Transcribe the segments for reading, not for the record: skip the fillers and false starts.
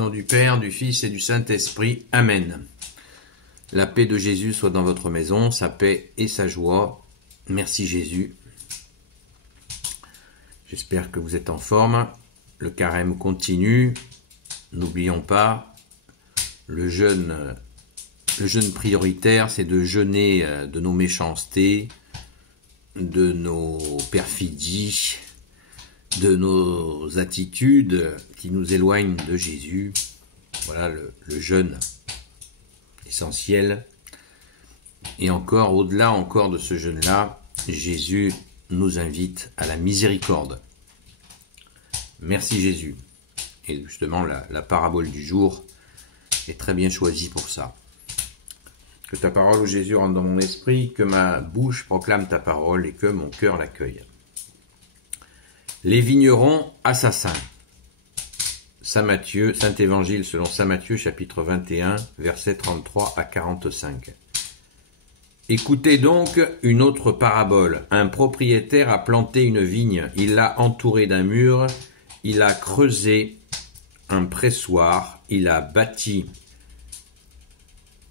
Au nom du Père, du Fils et du Saint-Esprit. Amen. La paix de Jésus soit dans votre maison, sa paix et sa joie. Merci Jésus. J'espère que vous êtes en forme. Le carême continue. N'oublions pas, le jeûne prioritaire, c'est de jeûner de nos méchancetés, de nos perfidies, de nos attitudes qui nous éloignent de Jésus. Voilà le jeûne essentiel. Et encore, au-delà encore de ce jeûne-là, Jésus nous invite à la miséricorde. Merci Jésus. Et justement, la parabole du jour est très bien choisie pour ça. Que ta parole, ô Jésus, rentre dans mon esprit, que ma bouche proclame ta parole et que mon cœur l'accueille. Les vignerons assassins. Saint Matthieu, Saint Évangile selon Saint Matthieu, chapitre 21, versets 33 à 45. Écoutez donc une autre parabole. Un propriétaire a planté une vigne, il l'a entourée d'un mur, il a creusé un pressoir, il a bâti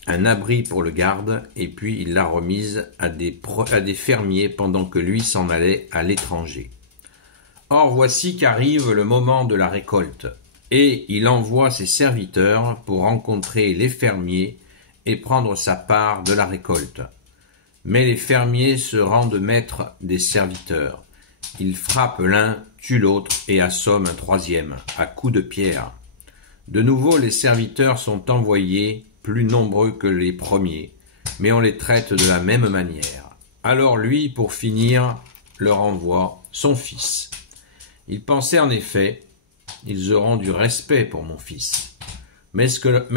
un abri pour le garde, et puis il l'a remise à des fermiers pendant que lui s'en allait à l'étranger. Or voici qu'arrive le moment de la récolte, et il envoie ses serviteurs pour rencontrer les fermiers et prendre sa part de la récolte. Mais les fermiers se rendent maîtres des serviteurs. Ils frappent l'un, tuent l'autre et assomment un troisième, à coups de pierre. De nouveau, les serviteurs sont envoyés, plus nombreux que les premiers, mais on les traite de la même manière. Alors lui, pour finir, leur envoie son fils. Il pensait en effet, ils auront du respect pour mon fils. Mais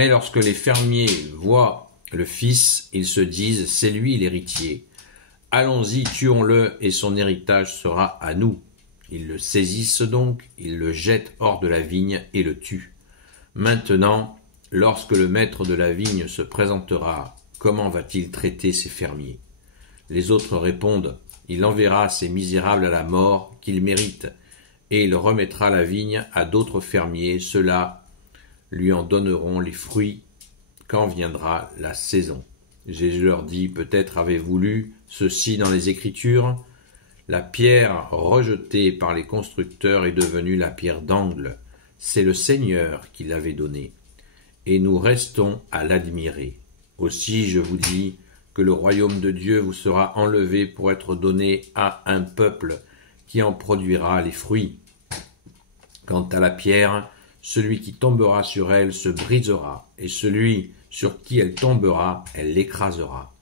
lorsque les fermiers voient le fils, ils se disent, c'est lui l'héritier. Allons-y, tuons-le et son héritage sera à nous. Ils le saisissent donc, ils le jettent hors de la vigne et le tuent. Maintenant, lorsque le maître de la vigne se présentera, comment va-t-il traiter ces fermiers? Les autres répondent, il enverra ces misérables à la mort qu'ils méritent, et il remettra la vigne à d'autres fermiers, ceux-là lui en donneront les fruits quand viendra la saison. Jésus leur dit, peut-être avez-vous lu ceci dans les Écritures, la pierre rejetée par les constructeurs est devenue la pierre d'angle. C'est le Seigneur qui l'avait donnée, et nous restons à l'admirer. Aussi je vous dis que le royaume de Dieu vous sera enlevé pour être donné à un peuple qui en produira les fruits. Quant à la pierre, celui qui tombera sur elle se brisera, et celui sur qui elle tombera, elle l'écrasera.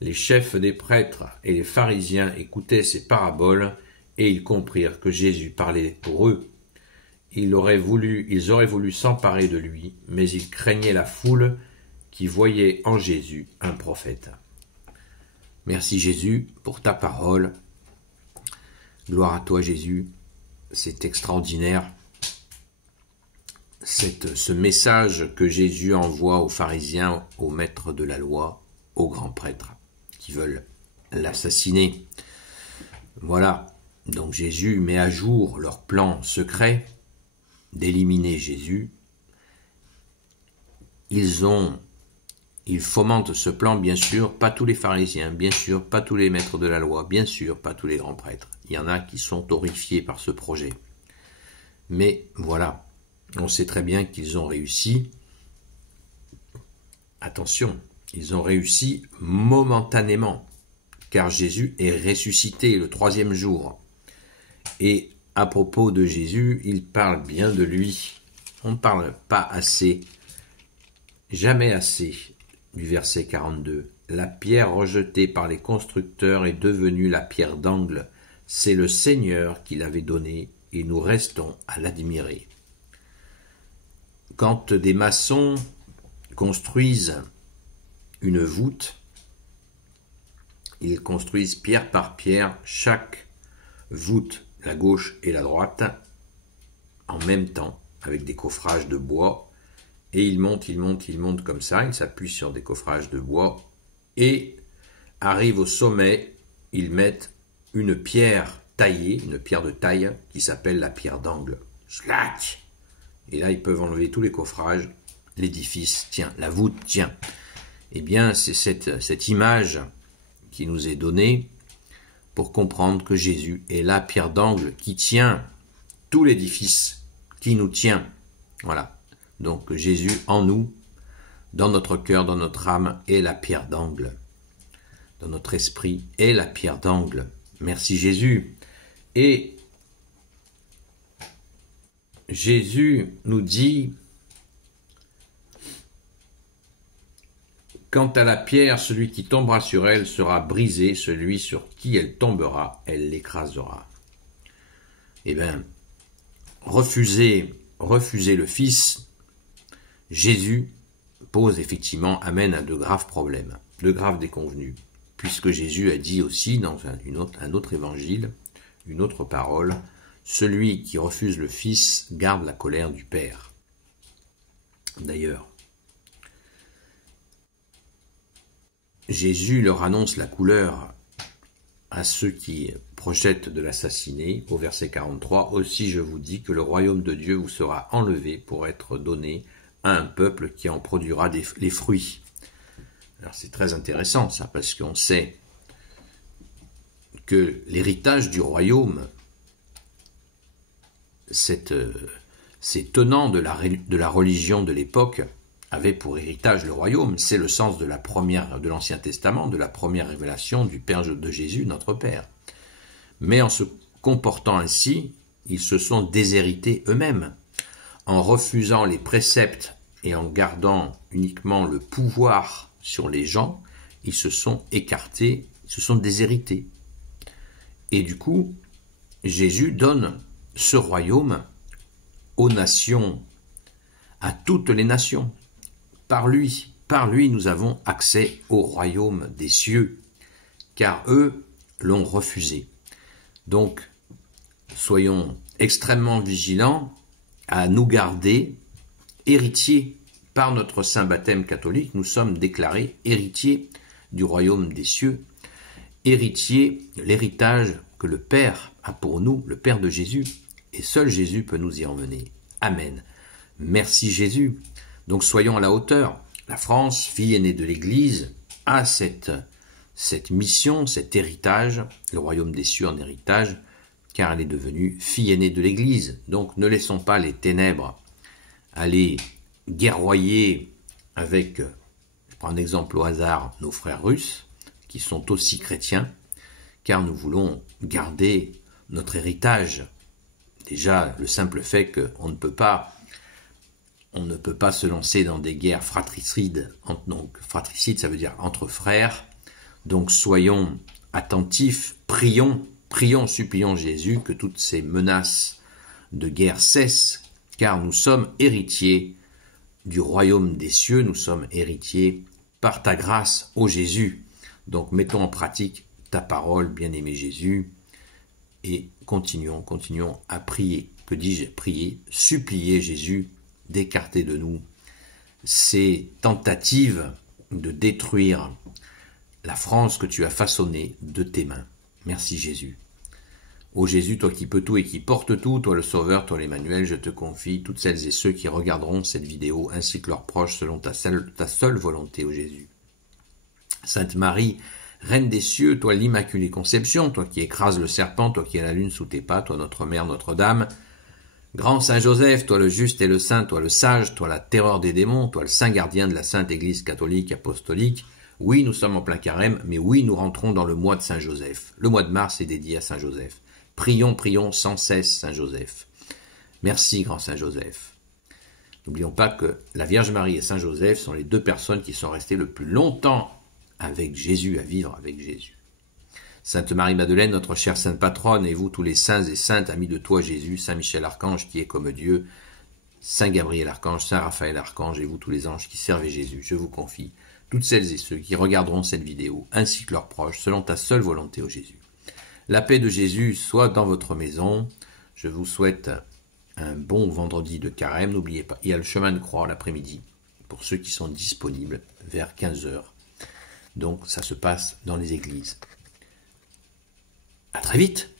Les chefs des prêtres et les pharisiens écoutaient ces paraboles, et ils comprirent que Jésus parlait pour eux. Ils auraient voulu s'emparer de lui, mais ils craignaient la foule qui voyait en Jésus un prophète. Merci Jésus pour ta parole. Gloire à toi Jésus, c'est extraordinaire. Ce message que Jésus envoie aux pharisiens, aux maîtres de la loi, aux grands prêtres qui veulent l'assassiner. Voilà, donc Jésus met à jour leur plan secret d'éliminer Jésus. Ils fomentent ce plan, bien sûr, pas tous les pharisiens, bien sûr, pas tous les maîtres de la loi, bien sûr, pas tous les grands prêtres. Il y en a qui sont horrifiés par ce projet. Mais voilà, on sait très bien qu'ils ont réussi. Attention, ils ont réussi momentanément, car Jésus est ressuscité le 3e jour. Et à propos de Jésus, il parle bien de lui. On ne parle pas assez, jamais assez, du verset 42. La pierre rejetée par les constructeurs est devenue la pierre d'angle. C'est le Seigneur qui l'avait donnée, et nous restons à l'admirer. Quand des maçons construisent une voûte, ils construisent pierre par pierre chaque voûte, la gauche et la droite, en même temps, avec des coffrages de bois, et ils montent comme ça, ils s'appuient sur des coffrages de bois, et arrivent au sommet, ils mettent une pierre taillée, une pierre de taille, qui s'appelle la pierre d'angle. Slack. Et là, ils peuvent enlever tous les coffrages. L'édifice tient, la voûte tient. Eh bien, c'est cette image qui nous est donnée pour comprendre que Jésus est la pierre d'angle qui tient tout l'édifice, qui nous tient. Voilà. Donc Jésus en nous, dans notre cœur, dans notre âme, est la pierre d'angle. Dans notre esprit est la pierre d'angle. Merci Jésus. Et Jésus nous dit, quant à la pierre, celui qui tombera sur elle sera brisé, celui sur qui elle tombera, elle l'écrasera. Eh bien, refuser le Fils, Jésus pose effectivement, amène à de graves problèmes, de graves déconvenus, puisque Jésus a dit aussi dans un autre évangile, une autre parole, celui qui refuse le Fils garde la colère du Père. D'ailleurs, Jésus leur annonce la couleur à ceux qui projettent de l'assassiner, au verset 43, « Aussi je vous dis que le royaume de Dieu vous sera enlevé pour être donné à un peuple qui en produira les fruits. » Alors c'est très intéressant ça, parce qu'on sait que l'héritage du royaume, ces tenants de la religion de l'époque avait pour héritage le royaume. C'est le sens de l'Ancien Testament, de la première révélation du Père de Jésus, notre Père. Mais en se comportant ainsi, ils se sont déshérités eux-mêmes. En refusant les préceptes et en gardant uniquement le pouvoir sur les gens, ils se sont écartés, ils se sont déshérités. Et du coup, Jésus donne ce royaume aux nations, à toutes les nations. Par lui, nous avons accès au royaume des cieux, car eux l'ont refusé. Donc, soyons extrêmement vigilants à nous garder héritiers. Par notre saint baptême catholique, nous sommes déclarés héritiers du royaume des cieux, héritiers de l'héritage que le Père a pour nous, le Père de Jésus, et seul Jésus peut nous y emmener. Amen. Merci Jésus. Donc soyons à la hauteur. La France, fille aînée de l'Église, a cette mission, cet héritage, le royaume des cieux en héritage, car elle est devenue fille aînée de l'Église. Donc ne laissons pas les ténèbres aller guerroyer avec, je prends un exemple au hasard, nos frères russes, qui sont aussi chrétiens, car nous voulons garder notre héritage. Déjà, le simple fait qu'on ne peut pas se lancer dans des guerres fratricides. Donc, fratricide, ça veut dire entre frères. Donc, soyons attentifs, prions, supplions Jésus que toutes ces menaces de guerre cessent, car nous sommes héritiers du royaume des cieux, nous sommes héritiers par ta grâce, ô Jésus. Donc, mettons en pratique ta parole, bien-aimé Jésus, et continuons à prier. Que dis-je? Prier, supplier Jésus d'écarter de nous ces tentatives de détruire la France que tu as façonnée de tes mains. Merci Jésus. Ô Jésus, toi qui peux tout et qui portes tout, toi le Sauveur, toi l'Emmanuel, je te confie toutes celles et ceux qui regarderont cette vidéo ainsi que leurs proches selon ta seule volonté, ô Jésus. Sainte Marie, Reine des cieux, toi l'Immaculée Conception, toi qui écrases le serpent, toi qui as la lune sous tes pas, toi notre Mère Notre-Dame, Grand Saint Joseph, toi le juste et le saint, toi le sage, toi la terreur des démons, toi le saint gardien de la Sainte Église catholique apostolique. Oui, nous sommes en plein carême, mais oui, nous rentrons dans le mois de Saint Joseph. Le mois de mars est dédié à Saint Joseph. Prions sans cesse Saint Joseph. Merci, Grand Saint Joseph. N'oublions pas que la Vierge Marie et Saint Joseph sont les deux personnes qui sont restées le plus longtemps avec Jésus, à vivre avec Jésus. Sainte Marie-Madeleine, notre chère sainte patronne, et vous tous les saints et saintes, amis de toi Jésus, Saint Michel Archange qui est comme Dieu, Saint Gabriel Archange, Saint Raphaël Archange, et vous tous les anges qui servez Jésus, je vous confie toutes celles et ceux qui regarderont cette vidéo, ainsi que leurs proches, selon ta seule volonté, ô Jésus. La paix de Jésus soit dans votre maison. Je vous souhaite un bon vendredi de carême. N'oubliez pas, il y a le chemin de croix l'après-midi, pour ceux qui sont disponibles, vers 15h. Donc ça se passe dans les églises. À très vite.